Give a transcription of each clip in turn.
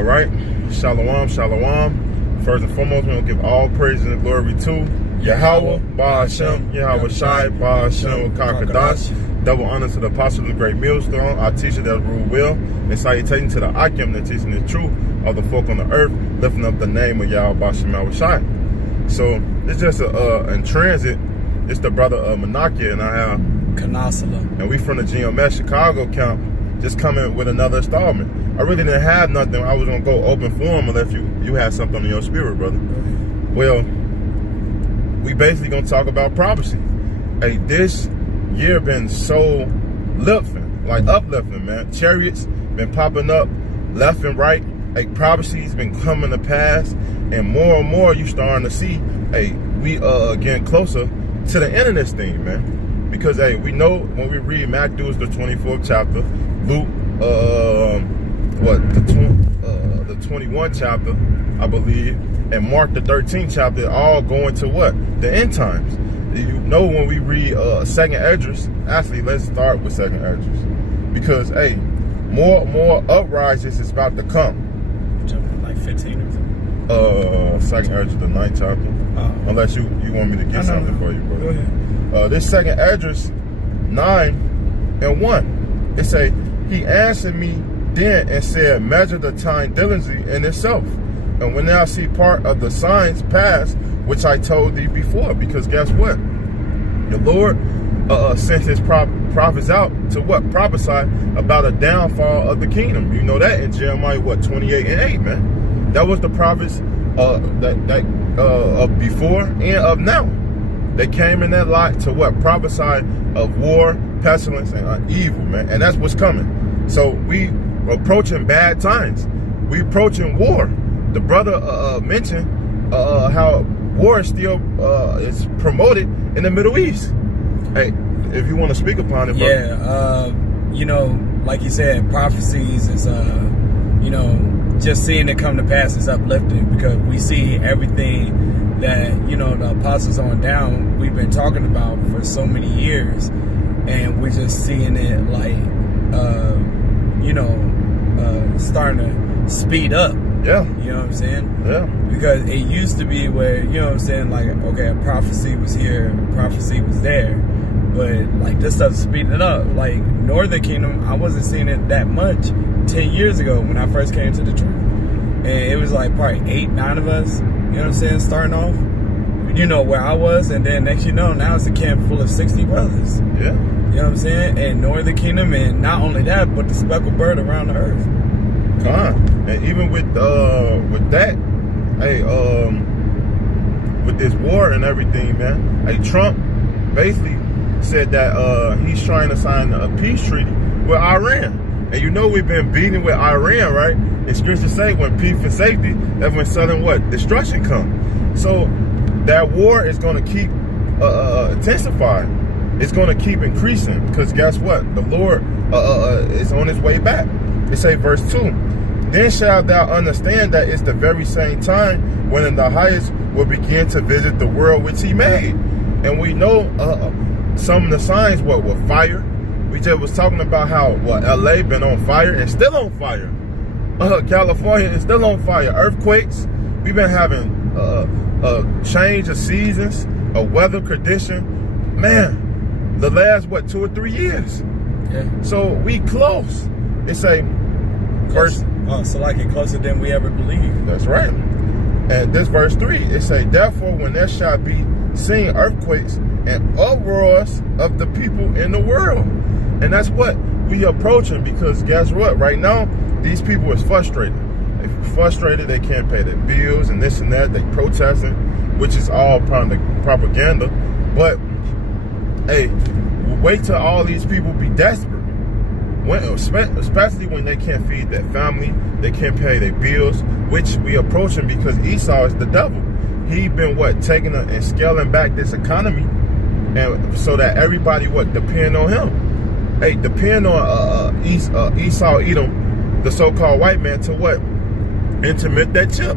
All right, shalom, shalom. First and foremost, we're going to give all praise and glory to Yahweh, Ba'ashem, Yahweh Shai, Ba'ashem, Kakadash. Double honor to the apostle of the great millstone, our teacher that rule well, and salutation to the Akim that teaching the truth of the folk on the earth, lifting up the name of Yahweh, Ba'ashem, Yahweh Shai. So, it's just in transit, it's the brother Manakia and I have Kanasala. And we from the GMS Chicago camp, just coming with another installment. I really didn't have nothing. I was gonna go open forum unless you had something in your spirit, brother. Well, we basically gonna talk about prophecy. Hey, this year been so uplifting, man. Chariots been popping up left and right. Hey, prophecies been coming to pass, and more you starting to see. Hey, we getting closer to the end of this thing, man. Because hey, we know when we read Matthew the 24th chapter, Luke the 21th chapter, I believe, and Mark the 13th chapter, all going to what? The end times. You know, when we read Second Esdras, actually let's start with Second Esdras, because hey, more uprisings is about to come. Jumping like 15 or something. Second Esdras, the 9th chapter. Unless you want me to get something for you, bro. Go ahead. This Second Esdras 9:1, it say, he answered me then and said, measure the time diligently in itself, and when thou see part of the signs pass, which I told thee before. Because guess what? The Lord sent his prophets out to what? Prophesy about a downfall of the kingdom. You know that in Jeremiah 28:8, man. That was the prophets of before and of now. They came in that light to what? Prophesy of war, pestilence, and evil, man. And that's what's coming. So we approaching bad times. We approaching war. The brother mentioned how war is still is promoted in the Middle East. Hey, if you want to speak upon it, brother. Yeah, you know, like you said, prophecies is, you know, just seeing it come to pass is uplifting, because we see everything that, you know, the apostles on down, we've been talking about for so many years, and we're just seeing it like, you know, starting to speed up. Yeah. You know what I'm saying? Yeah. Because it used to be where, you know what I'm saying, like, okay, a prophecy was here, a prophecy was there, but like this stuff's speeding up. Like Northern Kingdom, I wasn't seeing it that much 10 years ago when I first came to the church. And it was like probably 8, 9 of us, you know what I'm saying, starting off. You know where I was, and then next you know, now it's a camp full of 60 brothers. Yeah. You know what I'm saying? And Northern Kingdom, and not only that, but the speckled bird around the earth. And even with that, hey, with this war and everything, man, hey, Trump basically said that he's trying to sign a peace treaty with Iran. And you know we've been beating with Iran, right? It's scripture say when peace and safety, that's when sudden what? Destruction comes. So that war is going to keep intensifying. It's going to keep increasing, because guess what? The Lord is on his way back. It say verse 2. Then shalt thou understand that it's the very same time when the highest will begin to visit the world which he made. And we know some of the signs, what, with fire. We just was talking about how LA been on fire and still on fire. California is still on fire. Earthquakes. We've been having a change of seasons, a weather condition. Man, the last, what, 2 or 3 years. Yeah. So we close. It say, verse. So like it closer than we ever believed. That's right. And this verse 3, it say, therefore when there shall be seen earthquakes and uproars of the people in the world. And that's what we approaching, because guess what? Right now, these people is frustrated. They're frustrated, they can't pay their bills and this and that. They protesting, which is all propaganda. But hey, wait till all these people be desperate. Especially when they can't feed their family, they can't pay their bills, which we approaching, because Esau is the devil. He been what, taking and scaling back this economy, and so that everybody what, depend on him. Hey, depend on Esau Edom, the so-called white man, to what, intermit that chip.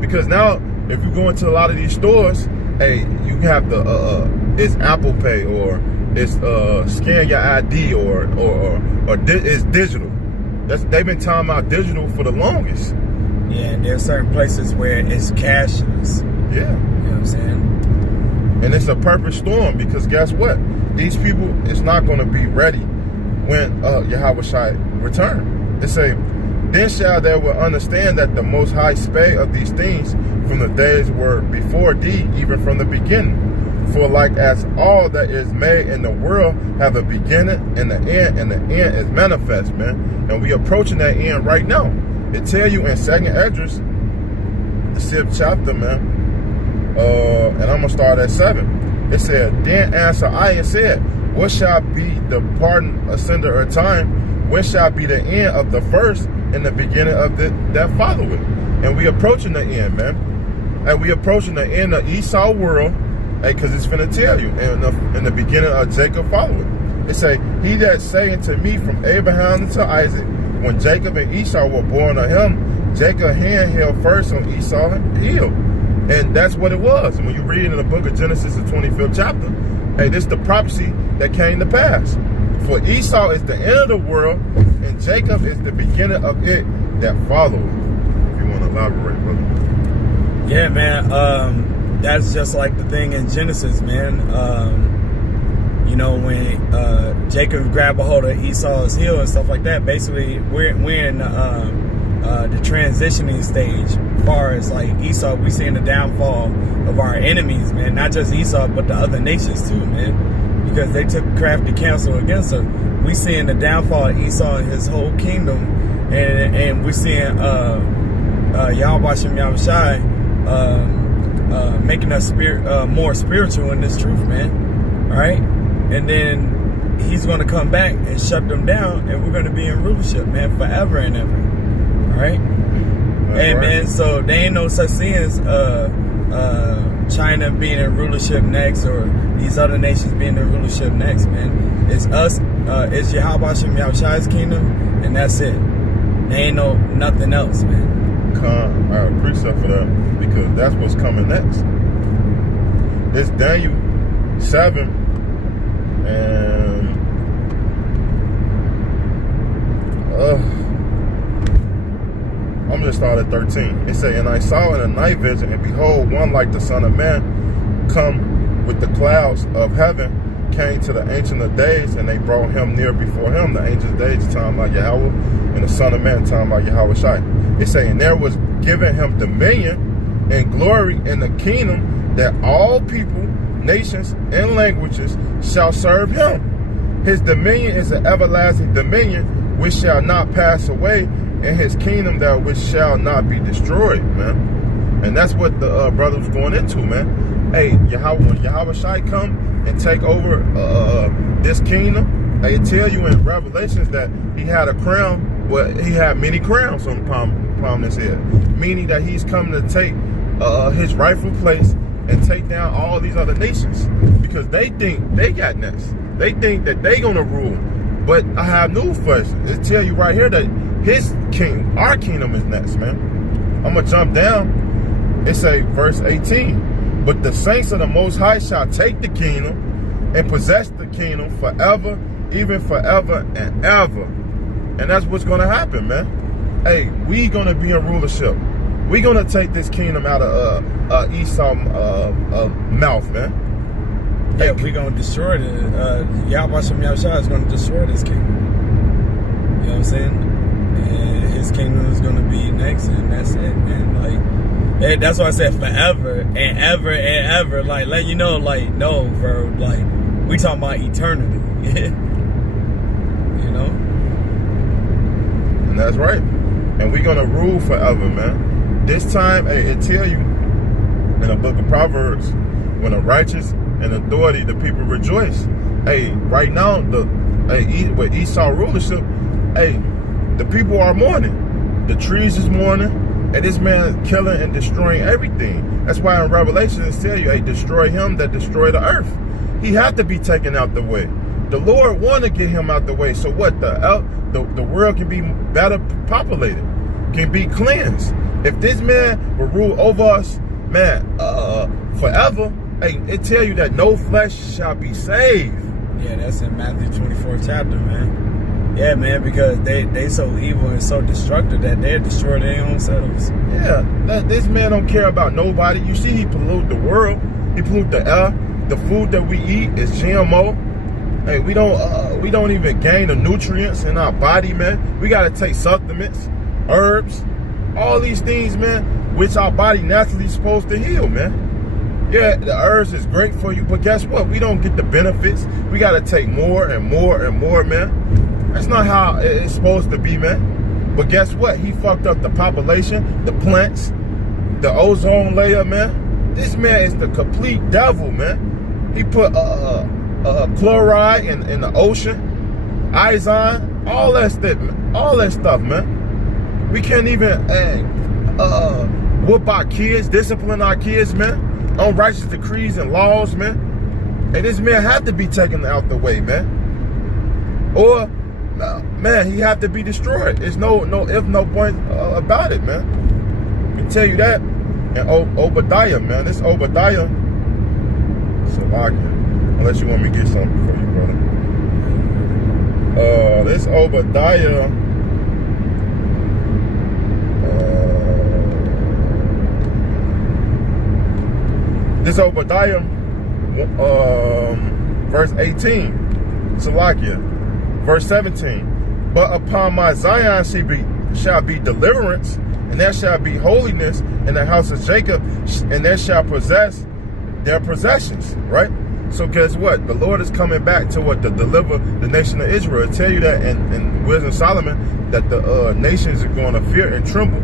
Because now if you go into a lot of these stores, hey, you have the it's Apple Pay, or it's scan your ID, or it's digital. They've been talking about digital for the longest. Yeah, and there's certain places where it's cashless. Yeah. You know what I'm saying? And it's a perfect storm, because guess what? These people is not going to be ready when Yahweh Shai return. It say, then shall they will understand that the Most High spake of these things from the days were before thee, even from the beginning. For like as all that is made in the world have a beginning and the end is manifest, man. And we approaching that end right now. It tell you in 2nd Esdras, the 6th chapter, man. And I'm gonna start at 7. It said, then answer I and said, what shall be the pardon, ascender, or time? When shall be the end of the first and the beginning of that follow it? And we approaching the end, man. And we approaching the end of Esau world. Hey, because it's finna tell you in the beginning of Jacob follow it. It say, he that saying to me from Abraham to Isaac, when Jacob and Esau were born of him, Jacob hand held first on Esau and heel. And that's what it was. And when you read in the book of Genesis, the 25th chapter, hey, this is the prophecy that came to pass. For Esau is the end of the world, and Jacob is the beginning of it that followed. If you want to elaborate, brother. Yeah, man. That's just like the thing in Genesis, man. You know, when Jacob grabbed a hold of Esau's heel and stuff like that, basically we're in the transitioning stage. As far as like Esau, we seeing the downfall of our enemies, man. Not just Esau, but the other nations too, man. Because they took crafty counsel against us. We seeing the downfall of Esau and his whole kingdom, and we're seeing Yahweh Shem Yahushai making us more spiritual in this truth, man. All right? And then he's going to come back and shut them down, and we're going to be in rulership, man, forever and ever. All right? Hey, right, man, so there ain't no such thing as China being in rulership next, or these other nations being in rulership next, man. It's us, it's Yahweh Shem Yahushai's kingdom, and that's it. There ain't nothing else, man. I appreciate for that, because that's what's coming next. It's Daniel 7, and I'm gonna start at 13. It say, and I saw in a night vision, and behold, one like the Son of Man come with the clouds of heaven, came to the Ancient of Days, and they brought him near before him. The Ancient of Days, time like Yahweh, and the Son of Man, time like Yahweh Shai. It say, and there was given him dominion and glory in the kingdom, that all people, nations, and languages shall serve him. His dominion is an everlasting dominion which shall not pass away, and his kingdom that which shall not be destroyed, man. And that's what the brother was going into, man. Hey, when Yahweh Shai come and take over this kingdom, they tell you in Revelations that he had a crown. Well, he had many crowns on the palm of his head, meaning that he's coming to take his rightful place and take down all these other nations, because they think they got next. They think that they gonna rule. But I have news for you. It tell you right here that his king, our kingdom, is next, man. I'm gonna jump down. It say verse 18. But the saints of the Most High shall take the kingdom and possess the kingdom forever, even forever and ever. And that's what's gonna happen, man. Hey, we gonna be in rulership. We gonna take this kingdom out of Esau's mouth, man. Yeah, we gonna destroy it. Yahweh Shem Yahushua is gonna destroy this kingdom. You know what I'm saying? And his kingdom is gonna be next, and that's it, man. Like, that's why I said forever and ever and ever. Like, let you know, like, no, bro. Like, we talking about eternity. You know? And that's right. And we gonna rule forever, man. This time, hey, it tell you in the book of Proverbs, when the righteous and authority, the people rejoice. Hey, right now, with Esau rulership, hey, the people are mourning. The trees is mourning, and this man is killing and destroying everything. That's why in Revelation it tell you, hey, destroy him that destroy the earth. He had to be taken out the way. The Lord want to get him out the way. So what? The world can be better populated, can be cleansed. If this man will rule over us, man, forever, hey, it tell you that no flesh shall be saved. Yeah, that's in Matthew 24th chapter, man. Yeah, man, because they so evil and so destructive that they'll destroy their own selves. Yeah, this man don't care about nobody. You see, he pollute the world. He pollute the air. The food that we eat is GMO. Hey, we don't even gain the nutrients in our body, man. We gotta take supplements, herbs, all these things, man, which our body naturally supposed to heal, man. Yeah, the herbs is great for you, but guess what? We don't get the benefits. We gotta take more and more and more, man. That's not how it's supposed to be, man. But guess what? He fucked up the population, the plants, the ozone layer, man. This man is the complete devil, man. He put chloride in the ocean, ozone, all that stuff, man. We can't even whoop our kids, discipline our kids, man. Unrighteous decrees and laws, man. And this man had to be taken out the way, man. Or, man, he had to be destroyed. There's no if, no point about it, man. I can tell you that. And Obadiah, man. This Obadiah, unless you want me to get something for you, brother. This Obadiah, verse 18, Salakia, verse 17. But upon my Zion shall be deliverance, and there shall be holiness in the house of Jacob, and there shall possess their possessions, right? So guess what? The Lord is coming back to deliver the nation of Israel. I tell you that in Wisdom Solomon, that the nations are going to fear and tremble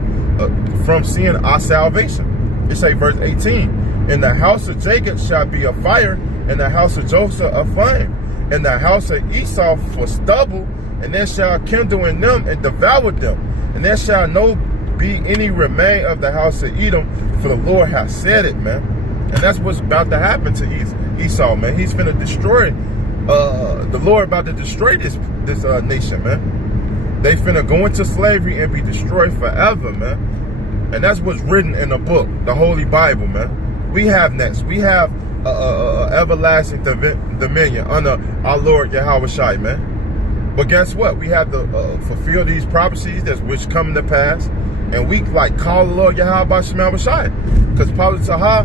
from seeing our salvation. It say verse 18, in the house of Jacob shall be a fire, and the house of Joseph a flame, and the house of Esau for stubble, and there shall kindle in them and devour them, and there shall no be any remain of the house of Edom, for the Lord has said it, man. And that's what's about to happen to Esau, man. He's finna destroy, the Lord about to destroy this nation, man. They finna go into slavery and be destroyed forever, man. And that's what's written in the book, the Holy Bible, man. We have next. We have everlasting dominion under our Lord Yahweh Shai, man. But guess what? We have to fulfill these prophecies which come to pass, and we call the Lord Yahweh Shai, because Prophet Taha,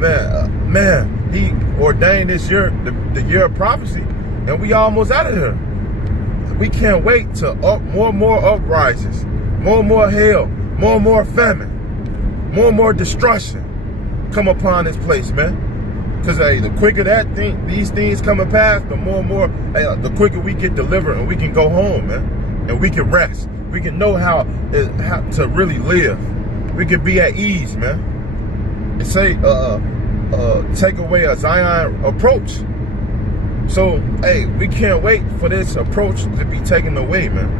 man, he ordained this year, the year of prophecy, and we almost out of here. We can't wait to more and more uprisings, more and more hell, more and more famine, more and more destruction come upon this place, man. Because the quicker these things come to pass, the more and more, the quicker we get delivered and we can go home, man. And we can rest. We can know how to really live. We can be at ease, man. And say, take away a Zion approach. So, hey, we can't wait for this approach to be taken away, man.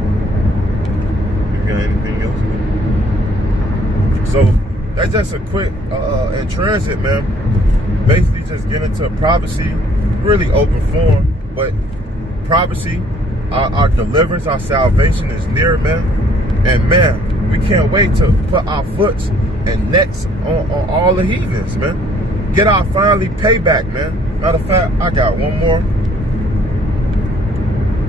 You got anything else? So, that's just a quick in transit, man. Basically just get into prophecy, really open form, but prophecy, our deliverance, our salvation is near, man. And man, we can't wait to put our foots and necks on all the heathens, man. Get our finally payback, man. Matter of fact, I got one more.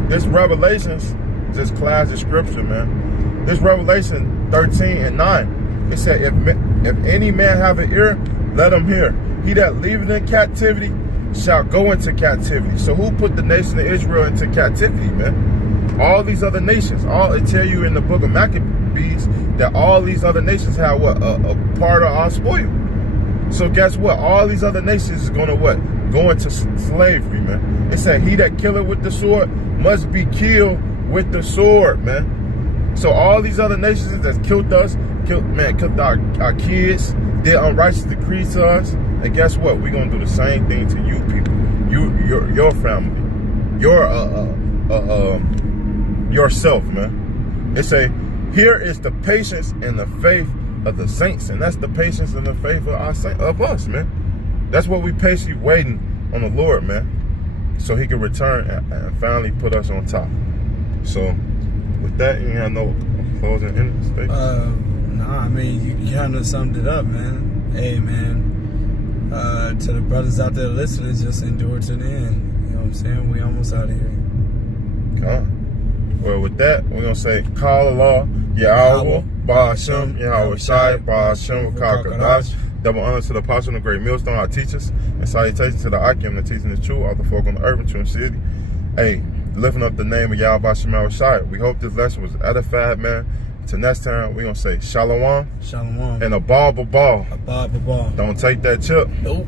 This Revelations, just class of scripture, man. This Revelation 13:9. It said, if any man have an ear, let him hear. He that leaveth in captivity shall go into captivity. So who put the nation of Israel into captivity, man? All these other nations. It tell you in the book of Maccabees that all these other nations have what? A part of our spoil. So guess what? All these other nations is going to what? Go into slavery, man. It said, he that killeth with the sword must be killed with the sword, man. So all these other nations that killed us, killed our kids, did unrighteous decrees to us, and guess what? We're gonna do the same thing to you people, your family, yourself, man. It say, here is the patience and the faith of the saints, and that's the patience and the faith of us, man. That's what we patiently waiting on the Lord, man, so He can return and finally put us on top. So. With that, you have no closing statement? Nah, I mean, you kind of summed it up, man. Hey, man, to the brothers out there listening, just endure to the end. You know what I'm saying? We almost out of here. Come on. Well, with that, we're going to say, Call Allah, Yahweh, Ba'ashem, Yahweh Shai, Ba'ashem, Kakadash. Double honor to the apostle and the great millstone, our teachers, and salutations to the Akim, the teaching the truth, all the folk on the earth and true city. Hey, lifting up the name of Yahweh Ba'ashem, Yahweh Shai. We hope this lesson was edified, man. Till next time, we're going to say Shalom. Shalom. And a ball. A ball. Don't take that chip. Nope.